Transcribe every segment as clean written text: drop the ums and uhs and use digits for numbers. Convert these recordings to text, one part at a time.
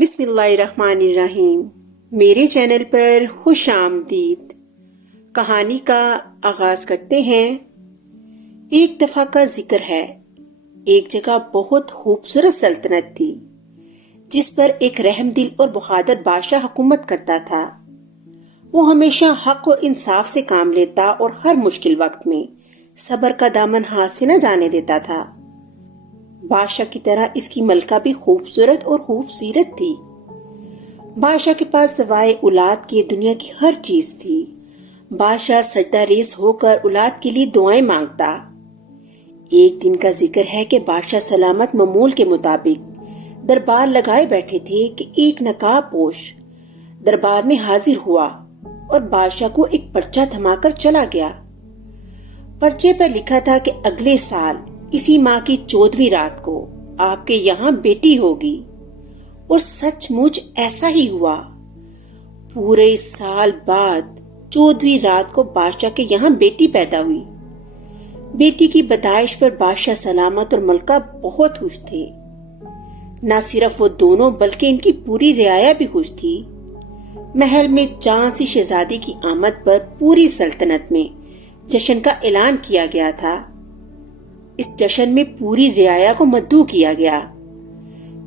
بسم اللہ الرحمن الرحیم۔ میرے چینل پر خوش آمدید۔ کہانی کا آغاز کرتے ہیں۔ ایک دفعہ کا ذکر ہے، ایک جگہ بہت خوبصورت سلطنت تھی جس پر ایک رحم دل اور بہادر بادشاہ حکومت کرتا تھا۔ وہ ہمیشہ حق اور انصاف سے کام لیتا اور ہر مشکل وقت میں صبر کا دامن ہاتھ سے نہ جانے دیتا تھا۔ بادشاہ کی طرح اس کی ملکہ بھی خوبصورت اور خوبصیرت تھی۔ بادشاہ کے پاس سوائے اولاد کے دنیا کی ہر چیز تھی۔ بادشاہ سجدہ ریز ہو کر اولاد کے لیے دعائیں مانگتا۔ ایک دن کا ذکر ہے کہ بادشاہ سلامت معمول کے مطابق دربار لگائے بیٹھے تھے کہ ایک نقاب پوش دربار میں حاضر ہوا اور بادشاہ کو ایک پرچہ تھما کر چلا گیا۔ پرچے پر لکھا تھا کہ اگلے سال اسی ماہ کی 14ویں رات کو آپ کے یہاں بیٹی ہوگی، اور سچ مچ ایسا ہی ہوا۔ پورے سال بعد 14ویں رات کو بادشاہ کے یہاں بیٹی پیدا ہوئی۔ بیٹی کی پیدائش پر بادشاہ سلامت اور ملکہ بہت خوش تھے۔ نہ صرف وہ دونوں بلکہ ان کی پوری رعایا بھی خوش تھی۔ محل میں چاند سی شہزادی کی آمد پر پوری سلطنت میں جشن کا اعلان کیا گیا تھا۔ اس جشن میں پوری رعایا کو مدعو کیا گیا۔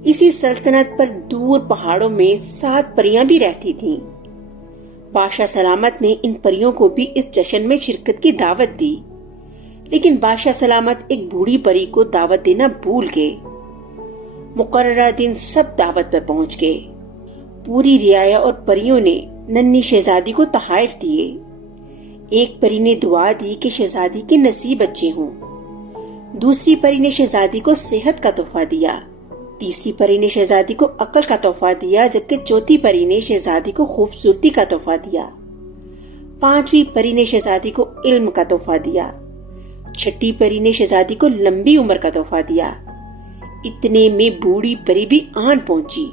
اسی سلطنت پر دور پہاڑوں میں 7 پریاں بھی رہتی تھیں۔ بادشاہ سلامت نے ان پریوں کو بھی اس جشن میں شرکت کی دعوت دی، لیکن بادشاہ سلامت ایک بوڑھی پری کو دعوت دینا بھول گئے۔ مقررہ دن سب دعوت پر پہنچ گئے۔ پوری رعایا اور پریوں نے ننھی شہزادی کو تحائف دیے۔ ایک پری نے دعا دی کہ شہزادی کے نصیب اچھے ہوں، دوسری پری نے شہزادی کو صحت کا تحفہ دیا، تیسری پری نے شہزادی کو عقل کا تحفہ دیا، جبکہ چوتھی پری نے شہزادی کو خوبصورتی کا تحفہ دیا، 5ویں پری نے شہزادی کو علم کا تحفہ دیا، 6ٹھی پری نے شہزادی کو لمبی عمر کا تحفہ دیا۔ اتنے میں بوڑھی پری بھی آن پہنچی،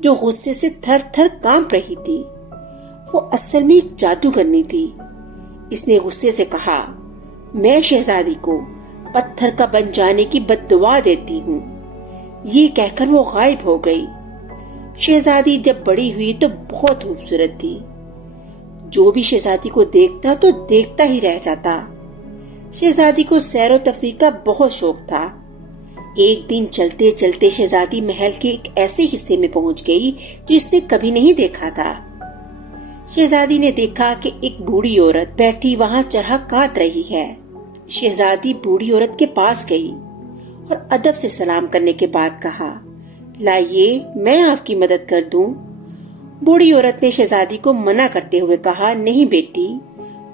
جو غصے سے تھر تھر کانپ رہی تھی۔ وہ اصل میں ایک جادوگرنی تھی۔ اس نے غصے سے کہا، میں شہزادی کو پتھر کا بن جانے کی بد دعا دیتی ہوں۔ یہ کہہ کر وہ غائب ہو گئی۔ شہزادی جب بڑی ہوئی تو بہت خوبصورت تھی۔ جو بھی شہزادی کو دیکھتا تو دیکھتا ہی رہ جاتا۔ شہزادی کو سیر و تفریح کا بہت شوق تھا۔ ایک دن چلتے چلتے شہزادی محل کے ایک ایسے حصے میں پہنچ گئی جو اس نے کبھی نہیں دیکھا تھا۔ شہزادی نے دیکھا کہ ایک بوڑھی عورت بیٹھی وہاں چرخ کاٹ رہی ہے۔ شہزادی بوڑھی عورت کے پاس گئی اور ادب سے سلام کرنے کے بعد کہا، لائیے میں آپ کی مدد کر دوں۔ بوڑھی عورت نے شہزادی کو منع کرتے ہوئے کہا، نہیں بیٹی،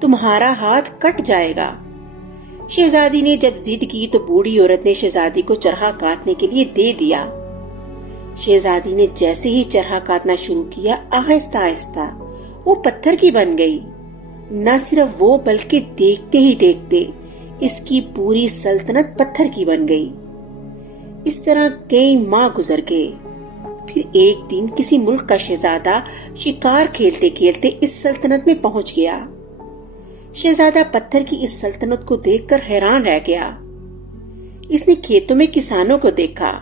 تمہارا ہاتھ کٹ جائے گا۔ شہزادی نے جب ضد کی تو بوڑھی عورت نے شہزادی کو چرخ کاٹنے کے لیے دے دیا۔ شہزادی نے جیسے ہی چرخ کاٹنا شروع کیا، آہستہ آہستہ وہ پتھر کی بن گئی۔ نہ صرف وہ بلکہ دیکھتے ہی دیکھتے اس کی پوری سلطنت پتھر کی بن گئی۔ اس طرح کئی ماہ گزر گئے۔ پھر ایک دن کسی ملک کا شہزادہ شکار کھیلتے کھیلتے اس سلطنت میں پہنچ گیا۔ شہزادہ پتھر کی اس سلطنت کو دیکھ کر حیران رہ گیا۔ اس نے کھیتوں میں کسانوں کو دیکھا،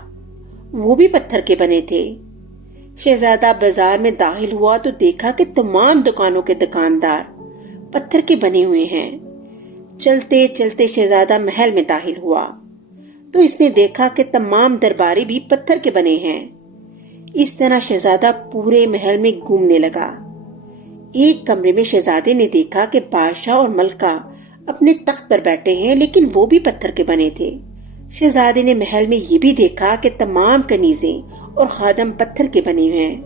وہ بھی پتھر کے بنے تھے۔ شہزادہ بازار میں داخل ہوا تو دیکھا کہ تمام دکانوں کے دکاندار پتھر کے بنے ہوئے ہیں۔ چلتے چلتے شہزادہ محل میں داخل ہوا تو اس نے دیکھا کہ تمام درباری بھی پتھر کے بنے ہیں۔ اس طرح شہزادہ پورے محل میں گھومنے لگا۔ ایک کمرے میں شہزادے نے دیکھا کہ بادشاہ اور ملکہ اپنے تخت پر بیٹھے ہیں، لیکن وہ بھی پتھر کے بنے تھے۔ شہزادے نے محل میں یہ بھی دیکھا کہ تمام کنیزیں اور خادم پتھر کے بنے ہوئے ہیں۔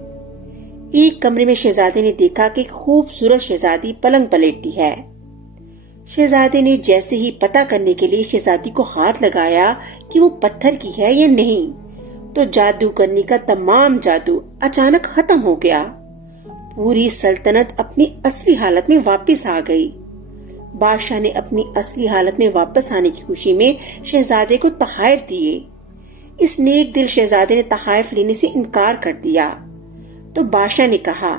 ایک کمرے میں شہزادے نے دیکھا کہ خوبصورت شہزادی پلنگ پر لیٹی ہے۔ شہزادے نے جیسے ہی پتہ کرنے کے لیے شہزادی کو ہاتھ لگایا کہ وہ پتھر کی ہے یا نہیں، تو جادو کرنے کا تمام جادو اچانک ختم ہو گیا۔ پوری سلطنت اپنی اصلی حالت میں واپس آ گئی۔ بادشاہ نے اپنی اصلی حالت میں واپس آنے کی خوشی میں شہزادے کو تحائف دیے۔ اس نیک دل شہزادے نے تحائف لینے سے انکار کر دیا تو بادشاہ نے کہا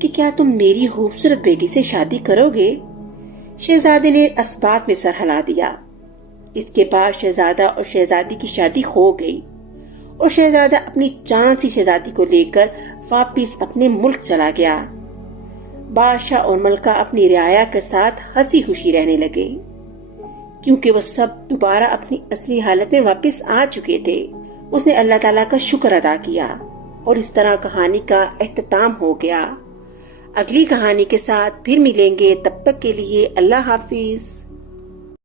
کہ کیا تم میری خوبصورت بیٹی سے شادی کرو گے؟ شہزادے نے اسبات میں سر ہلا دیا۔ اس کے بعد شہزادہ اور شہزادی کی شادی ہو گئی اور شہزادہ اپنی جان سی شہزادی کو لے کر واپس اپنے ملک چلا گیا۔ بادشاہ اور ملکہ اپنی رعایا کے ساتھ ہنسی خوشی رہنے لگے، کیونکہ وہ سب دوبارہ اپنی اصلی حالت میں واپس آ چکے تھے۔ اس نے اللہ تعالیٰ کا شکر ادا کیا اور اس طرح کہانی کا اختتام ہو گیا۔ اگلی کہانی کے ساتھ پھر ملیں گے، تب تک کے لیے اللہ حافظ۔